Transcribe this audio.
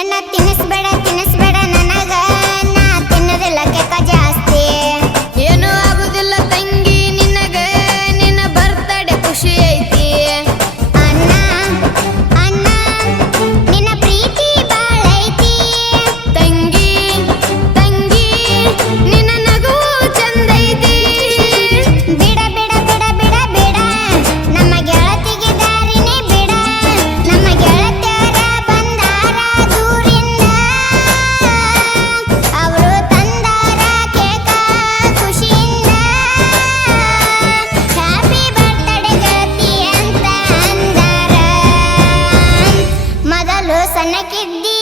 ಏನ ತಿನ್ನಿಸ್ಬೇಡ ತಿನ್ನಿಸ್ಬೇಡ ನನಗ ನಾ ತಿನ್ನೋದಿಲ್ಲ ಕೆಕ್ಕ ಜಾಸ್ತಿ ಏನು ಆಗುದಿಲ್ಲ ತಂಗಿ ನಿನಗ ನಿನ್ನ ಬರ್ತಡೆ ಖುಷಿ ಐತಿ ಅಣ್ಣ ಅಣ್ಣ ನಿನ್ನ ಪ್ರೀತಿ ಬಾಳ ಐತಿ ತಂಗಿ ತಂಗಿ ನಿನ್ನ ನಗು ಚಂದ ಐತಿ ಬಿಡ ಬಿಡ ಬಿಡ ಬಿಡ ಬಿಡ ನಮ್ಮ ಗೆಳತಿಗೆ ದಾರಿನೇ ಬಿಡ ನಮ್ಮ ಗೆಳತಿಯರ ಬಂದಾರ ದೂರಿಂದ ಅವರು ತಂದಾರ ಕೇಕ ಖುಷಿಯಿಂದ ಹ್ಯಾಪಿ ಬರ್ತ್ಡೇ ಗೆಳತಿ ಅಂತ ಅಂದಾರ ಮೊದಲು ಸಣ್ಣಕ್ಕಿದ್ದಿ